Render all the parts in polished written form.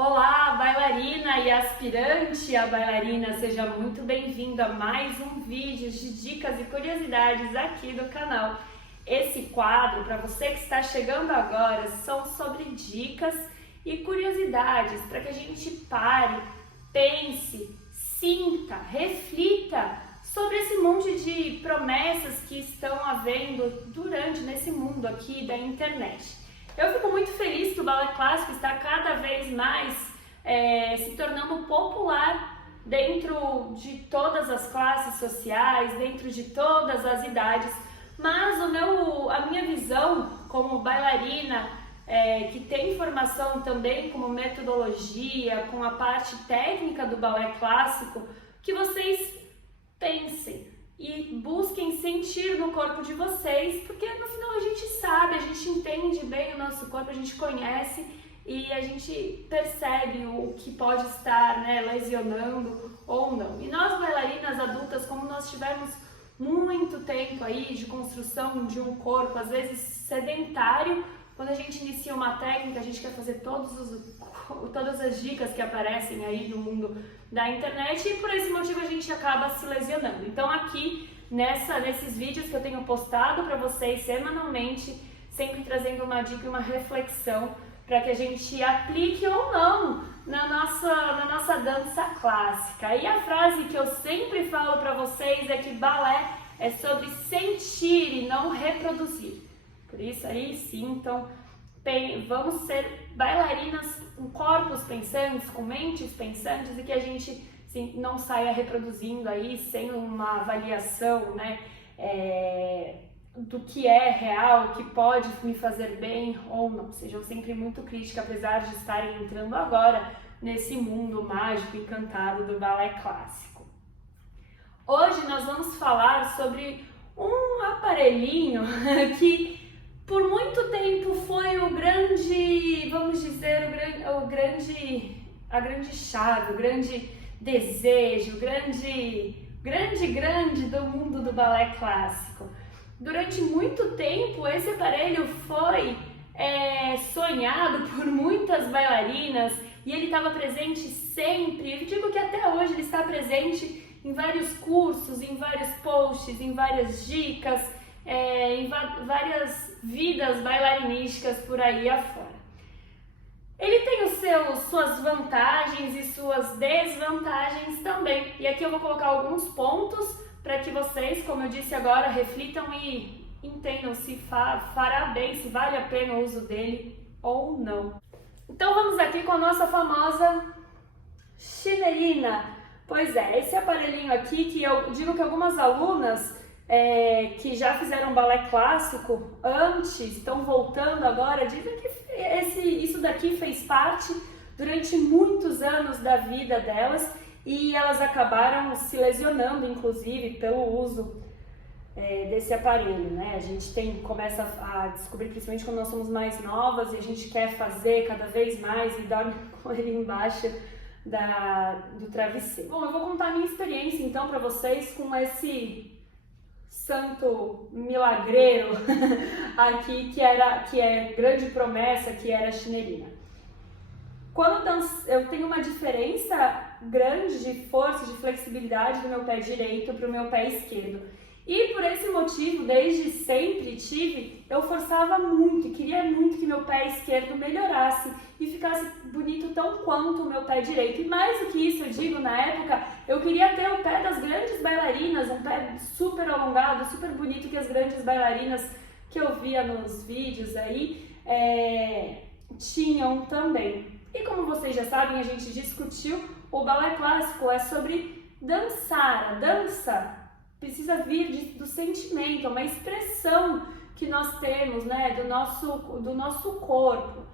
Olá, bailarina e aspirante a bailarina, seja muito bem-vindo a mais um vídeo de dicas e curiosidades aqui do canal. Esse quadro, para você que está chegando agora, são sobre dicas e curiosidades para que a gente pare, pense, sinta, reflita sobre esse monte de promessas que estão havendo nesse mundo aqui da internet. Eu fico muito feliz que o balé clássico está cada vez mais se tornando popular dentro de todas as classes sociais, dentro de todas as idades, mas a minha visão como bailarina, que tem formação também como metodologia, com a parte técnica do balé clássico, que vocês pensem e busquem sentir no corpo de vocês, porque no final a gente sabe, a gente entende bem o nosso corpo, a gente conhece e a gente percebe o que pode estar lesionando ou não. E nós bailarinas adultas, como nós tivemos muito tempo aí de construção de um corpo, às vezes sedentário, quando a gente inicia uma técnica, a gente quer fazer todas as dicas que aparecem aí no mundo da internet e por esse motivo a gente acaba se lesionando. Então aqui nesses vídeos que eu tenho postado para vocês semanalmente, sempre trazendo uma dica e uma reflexão para que a gente aplique ou não na nossa dança clássica. E a frase que eu sempre falo para vocês é que balé é sobre sentir e não reproduzir. Por isso aí, sintam, vamos ser bailarinas com corpos pensantes, com mentes pensantes e que a gente não saia reproduzindo aí sem uma avaliação do que é real, o que pode me fazer bem ou não. Sejam sempre muito críticas, apesar de estarem entrando agora nesse mundo mágico e encantado do balé clássico. Hoje nós vamos falar sobre um aparelhinho que por muito tempo foi o grande, vamos dizer, a grande chave, o grande desejo, o grande do mundo do balé clássico. Durante muito tempo esse aparelho foi sonhado por muitas bailarinas e ele estava presente sempre. Eu digo que até hoje ele está presente em vários cursos, em vários posts, em várias dicas, em várias vidas bailarinísticas por aí afora. Ele tem suas vantagens e suas desvantagens também. E aqui eu vou colocar alguns pontos para que vocês, como eu disse agora, reflitam e entendam se fará bem, se vale a pena o uso dele ou não. Então vamos aqui com a nossa famosa chinelina. Pois é, esse aparelhinho aqui que eu digo que algumas alunas que já fizeram balé clássico antes, estão voltando agora, dizem que isso daqui fez parte durante muitos anos da vida delas e elas acabaram se lesionando, inclusive, pelo uso desse aparelho, né? A gente começa a descobrir, principalmente quando nós somos mais novas e a gente quer fazer cada vez mais e dorme com ele embaixo do travesseiro. Bom, eu vou contar a minha experiência então para vocês com esse santo milagreiro aqui que é grande promessa, que era a chinelina. Eu tenho uma diferença grande de força, de flexibilidade do meu pé direito para o meu pé esquerdo. E por esse motivo, desde sempre eu forçava muito, queria muito que meu pé esquerdo melhorasse e ficasse bonito tão quanto o meu pé direito. E mais do que isso, eu digo, na época, eu queria ter o pé das grandes bailarinas, um pé super alongado, super bonito que as grandes bailarinas que eu via nos vídeos aí tinham também. E como vocês já sabem, a gente discutiu, o balé clássico é sobre dançar. A dança precisa vir do sentimento, é uma expressão que nós temos, do nosso corpo.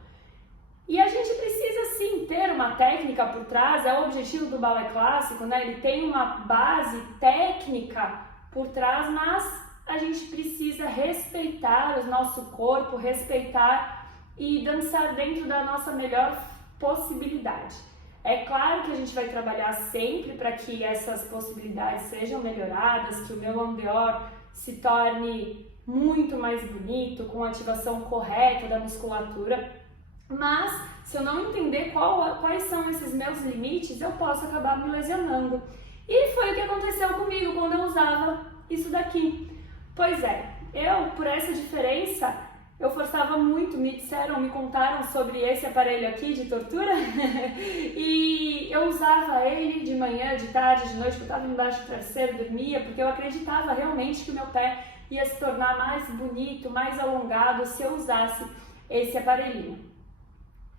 E a gente precisa sim ter uma técnica por trás, é o objetivo do balé clássico, ele tem uma base técnica por trás, mas a gente precisa respeitar o nosso corpo, respeitar e dançar dentro da nossa melhor possibilidade. É claro que a gente vai trabalhar sempre para que essas possibilidades sejam melhoradas, que o meu en-dehors se torne muito mais bonito, com ativação correta da musculatura, Mas se eu não entender quais são esses meus limites, eu posso acabar me lesionando. E foi o que aconteceu comigo quando eu usava isso daqui. Pois é, por essa diferença, eu forçava muito, me contaram sobre esse aparelho aqui de tortura e eu usava ele de manhã, de tarde, de noite, eu estava embaixo do travesseiro, dormia, porque eu acreditava realmente que o meu pé ia se tornar mais bonito, mais alongado se eu usasse esse aparelhinho.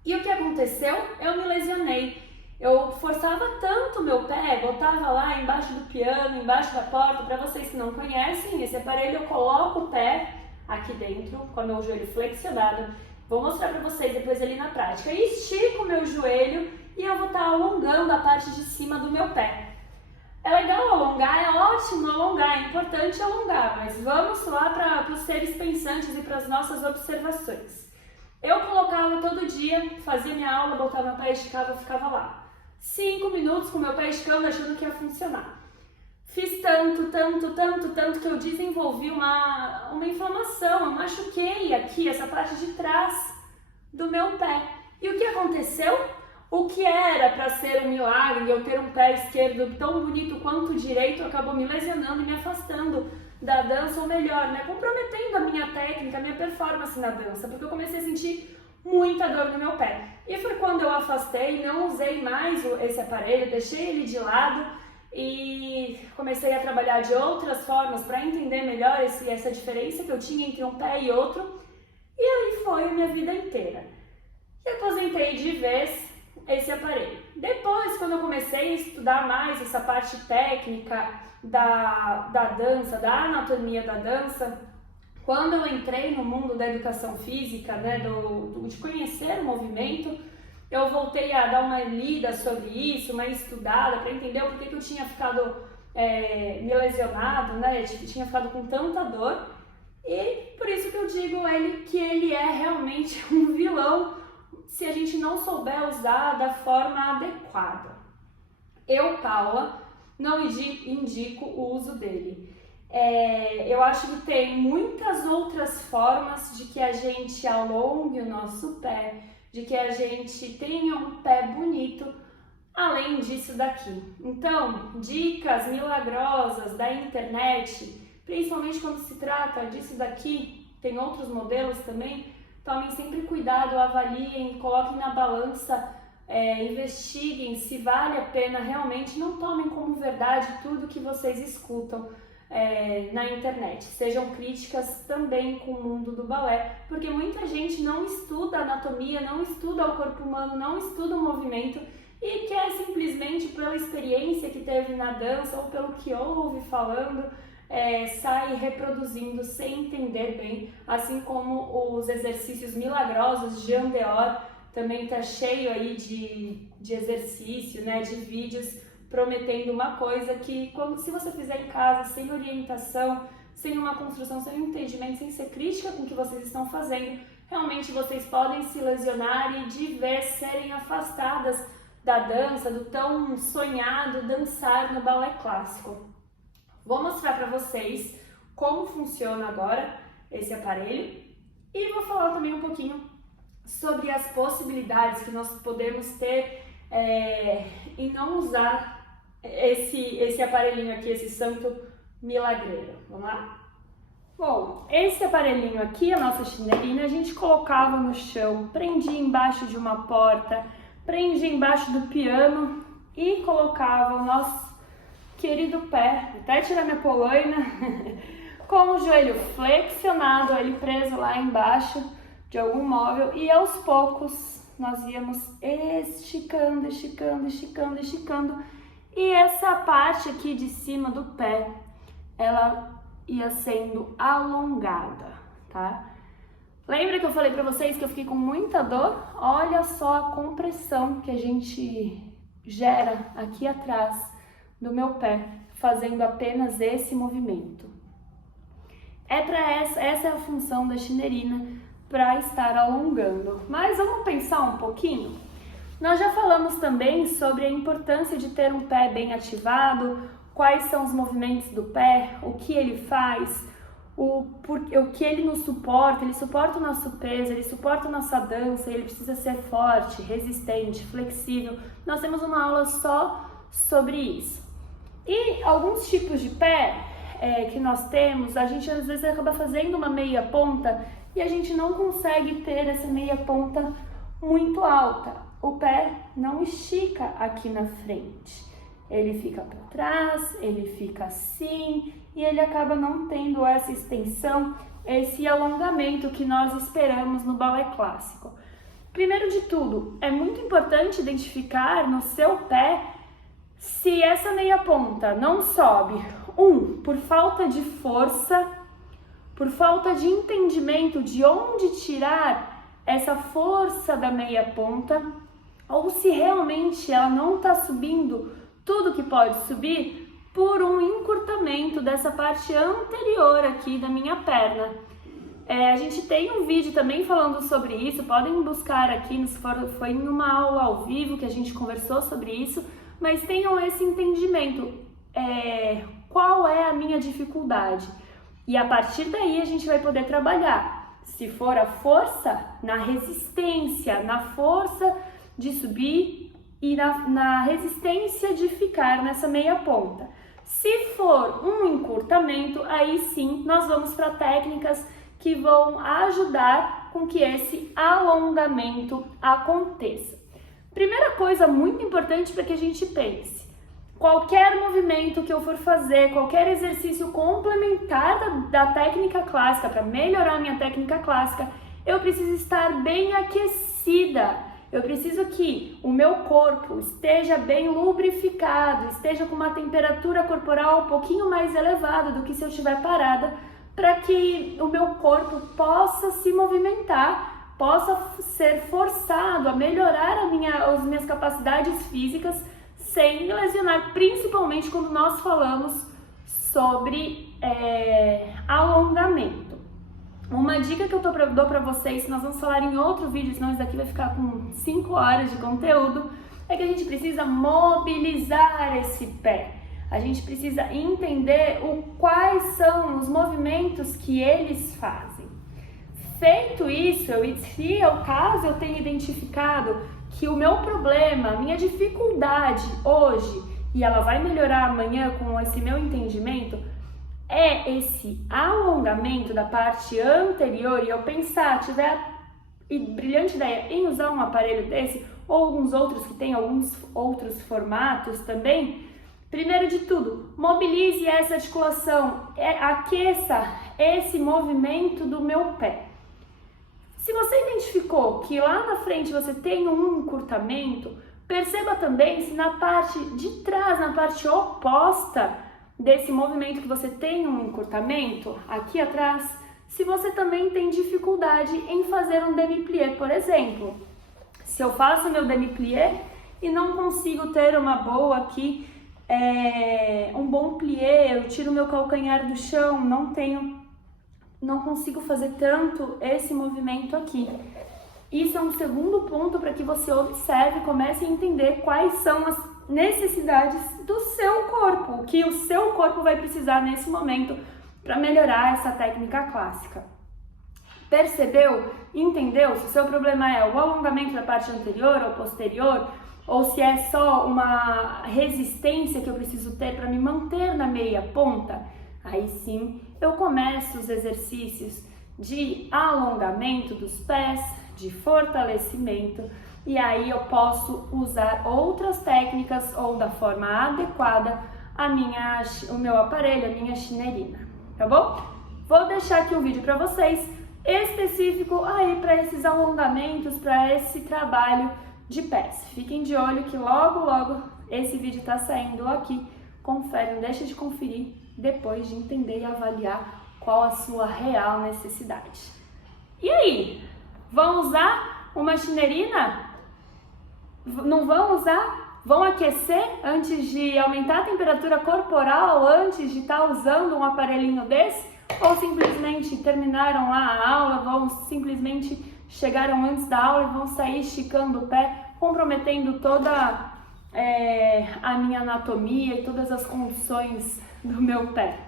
E o que aconteceu? Eu me lesionei. Eu forçava tanto o meu pé, botava lá embaixo do piano, embaixo da porta. Para vocês que não conhecem, esse aparelho eu coloco o pé aqui dentro, com o meu joelho flexionado. Vou mostrar para vocês depois ali na prática. E estico o meu joelho e eu vou estar alongando a parte de cima do meu pé. É legal alongar, é ótimo alongar, é importante alongar, mas vamos lá para os seres pensantes e para as nossas observações. Eu colocava todo dia, fazia minha aula, botava meu pé, esticava, eu ficava lá. 5 minutos com meu pé esticando, achando que ia funcionar. Fiz tanto que eu desenvolvi uma inflamação, eu machuquei aqui, essa parte de trás do meu pé. E o que aconteceu? O que era para ser um milagre, eu ter um pé esquerdo tão bonito quanto o direito, acabou me lesionando e me afastando da dança, ou melhor, né, comprometendo a minha técnica, a minha performance na dança, porque eu comecei a sentir muita dor no meu pé. E foi quando eu afastei, não usei mais esse aparelho, deixei ele de lado e comecei a trabalhar de outras formas para entender melhor essa diferença que eu tinha entre um pé e outro. E aí foi a minha vida inteira. E aposentei de vez esse aparelho. Depois, quando eu comecei a estudar mais essa parte técnica da dança, da anatomia da dança, quando eu entrei no mundo da educação física, né, de conhecer o movimento, eu voltei a dar uma lida sobre isso, uma estudada para entender o porquê que eu tinha ficado me lesionado, né, tinha ficado com tanta dor, e por isso que eu digo que ele é realmente um vilão se a gente não souber usar da forma adequada. Eu, Paula, não indico o uso dele. Eu acho que tem muitas outras formas de que a gente alongue o nosso pé, de que a gente tenha um pé bonito, além disso daqui. Então, dicas milagrosas da internet, principalmente quando se trata disso daqui, tem outros modelos também, tomem sempre cuidado, avaliem, coloquem na balança, investiguem se vale a pena realmente, não tomem como verdade tudo que vocês escutam na internet. Sejam críticas também com o mundo do balé, porque muita gente não estuda anatomia, não estuda o corpo humano, não estuda o movimento e quer simplesmente pela experiência que teve na dança ou pelo que ouve falando, sai reproduzindo sem entender bem, assim como os exercícios milagrosos de Jean Dehors também está cheio aí de exercício, né, de vídeos prometendo uma coisa que se você fizer em casa, sem orientação, sem uma construção, sem um entendimento, sem ser crítica com o que vocês estão fazendo, realmente vocês podem se lesionar e de vez serem afastadas da dança, do tão sonhado dançar no balé clássico. Vou mostrar para vocês como funciona agora esse aparelho e vou falar também um pouquinho sobre as possibilidades que nós podemos ter em não usar esse aparelhinho aqui, esse santo milagreiro. Vamos lá? Bom, esse aparelhinho aqui, a nossa chinelina, a gente colocava no chão, prendia embaixo de uma porta, prendia embaixo do piano e colocava o nosso querido pé, até tirar minha polaina, com o joelho flexionado, ele preso lá embaixo de algum móvel, e aos poucos nós íamos esticando, e essa parte aqui de cima do pé, ela ia sendo alongada, tá? Lembra que eu falei pra vocês que eu fiquei com muita dor? Olha só a compressão que a gente gera aqui atrás do meu pé, fazendo apenas esse movimento. Essa é a função da chinelina, para estar alongando. Mas vamos pensar um pouquinho? Nós já falamos também sobre a importância de ter um pé bem ativado, quais são os movimentos do pé, o que ele faz, o que ele nos suporta, ele suporta o nosso peso, ele suporta a nossa dança, ele precisa ser forte, resistente, flexível. Nós temos uma aula só sobre isso. E alguns tipos de pé que nós temos, a gente às vezes acaba fazendo uma meia ponta e a gente não consegue ter essa meia ponta muito alta. O pé não estica aqui na frente. Ele fica para trás, ele fica assim e ele acaba não tendo essa extensão, esse alongamento que nós esperamos no balé clássico. Primeiro de tudo, é muito importante identificar no seu pé se essa meia ponta não sobe, por falta de força, por falta de entendimento de onde tirar essa força da meia ponta, ou se realmente ela não está subindo tudo que pode subir por um encurtamento dessa parte anterior aqui da minha perna. A gente tem um vídeo também falando sobre isso, podem buscar aqui, foi numa aula ao vivo que a gente conversou sobre isso, mas tenham esse entendimento, qual é a minha dificuldade? E a partir daí a gente vai poder trabalhar, se for a força, na resistência, na força de subir e na resistência de ficar nessa meia ponta. Se for um encurtamento, aí sim nós vamos para técnicas que vão ajudar com que esse alongamento aconteça. Primeira coisa muito importante para que a gente pense: qualquer movimento que eu for fazer, qualquer exercício complementar da técnica clássica, para melhorar a minha técnica clássica, eu preciso estar bem aquecida. Eu preciso que o meu corpo esteja bem lubrificado, esteja com uma temperatura corporal um pouquinho mais elevada do que se eu estiver parada, para que o meu corpo possa se movimentar, possa ser forçado a melhorar as minhas capacidades físicas sem me lesionar, principalmente quando nós falamos sobre alongamento. Uma dica que eu dou para vocês, nós vamos falar em outro vídeo, senão isso daqui vai ficar com 5 horas de conteúdo, é que a gente precisa mobilizar esse pé. A gente precisa entender quais são os movimentos que eles fazem. Feito isso, se é o caso eu tenho identificado que o meu problema, a minha dificuldade hoje, e ela vai melhorar amanhã com esse meu entendimento, é esse alongamento da parte anterior, e eu tiver brilhante ideia em usar um aparelho desse, ou alguns outros que tem alguns outros formatos também. Primeiro de tudo, mobilize essa articulação, aqueça esse movimento do meu pé. Se você identificou que lá na frente você tem um encurtamento, perceba também se na parte de trás, na parte oposta desse movimento que você tem um encurtamento, aqui atrás, se você também tem dificuldade em fazer um demi-plié, por exemplo. Se eu faço meu demi-plié e não consigo ter uma boa aqui, um bom plié, eu tiro meu calcanhar do chão, não consigo fazer tanto esse movimento aqui. Isso é um segundo ponto para que você observe e comece a entender quais são as necessidades do seu corpo, o que o seu corpo vai precisar nesse momento para melhorar essa técnica clássica. Percebeu? Entendeu? Se o seu problema é o alongamento da parte anterior ou posterior, ou se é só uma resistência que eu preciso ter para me manter na meia ponta, aí sim eu começo os exercícios de alongamento dos pés, de fortalecimento, e aí eu posso usar outras técnicas ou da forma adequada o meu aparelho, a minha chinelina, tá bom? Vou deixar aqui um vídeo para vocês específico aí para esses alongamentos, para esse trabalho de pés. Fiquem de olho que logo esse vídeo tá saindo aqui. Confere, não deixa de conferir depois de entender e avaliar qual a sua real necessidade. E aí, vão usar uma chinelina? Não vão usar? Vão aquecer antes de aumentar a temperatura corporal, antes de estar usando um aparelhinho desse? Ou simplesmente terminaram lá a aula, simplesmente chegaram antes da aula e vão sair esticando o pé, comprometendo toda a minha anatomia e todas as condições do meu pé?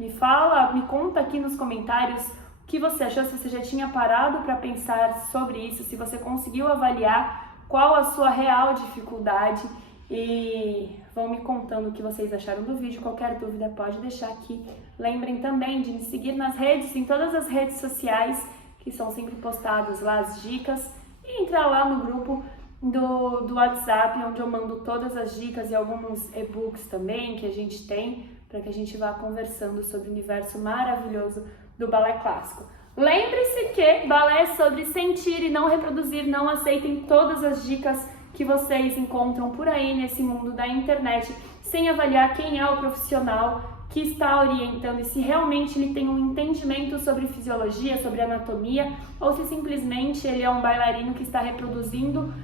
Me conta aqui nos comentários o que você achou, se você já tinha parado para pensar sobre isso, se você conseguiu avaliar qual a sua real dificuldade e vão me contando o que vocês acharam do vídeo. Qualquer dúvida pode deixar aqui. Lembrem também de me seguir nas redes, em todas as redes sociais, que são sempre postadas lá as dicas, e entrar lá no grupo do WhatsApp, onde eu mando todas as dicas e alguns e-books também que a gente tem, para que a gente vá conversando sobre o universo maravilhoso do balé clássico. Lembre-se que balé é sobre sentir e não reproduzir. Não aceitem todas as dicas que vocês encontram por aí nesse mundo da internet sem avaliar quem é o profissional que está orientando e se realmente ele tem um entendimento sobre fisiologia, sobre anatomia, ou se simplesmente ele é um bailarino que está reproduzindo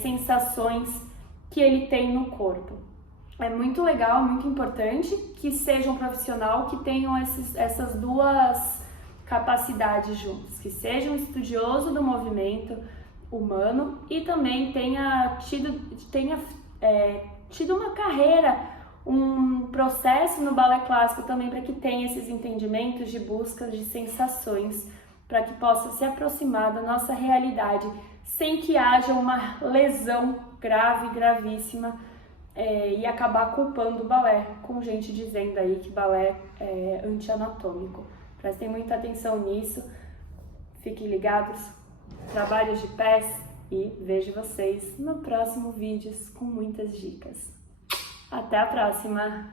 sensações que ele tem no corpo. É muito legal, muito importante que seja um profissional que tenha essas duas capacidades juntas, que seja um estudioso do movimento humano e também tenha tido uma carreira, um processo no balé clássico também, para que tenha esses entendimentos de busca de sensações, para que possa se aproximar da nossa realidade sem que haja uma lesão grave, gravíssima, e acabar culpando o balé, com gente dizendo aí que balé é anti-anatômico. Prestem muita atenção nisso, fiquem ligados, trabalhos de pés, e vejo vocês no próximo vídeo com muitas dicas. Até a próxima!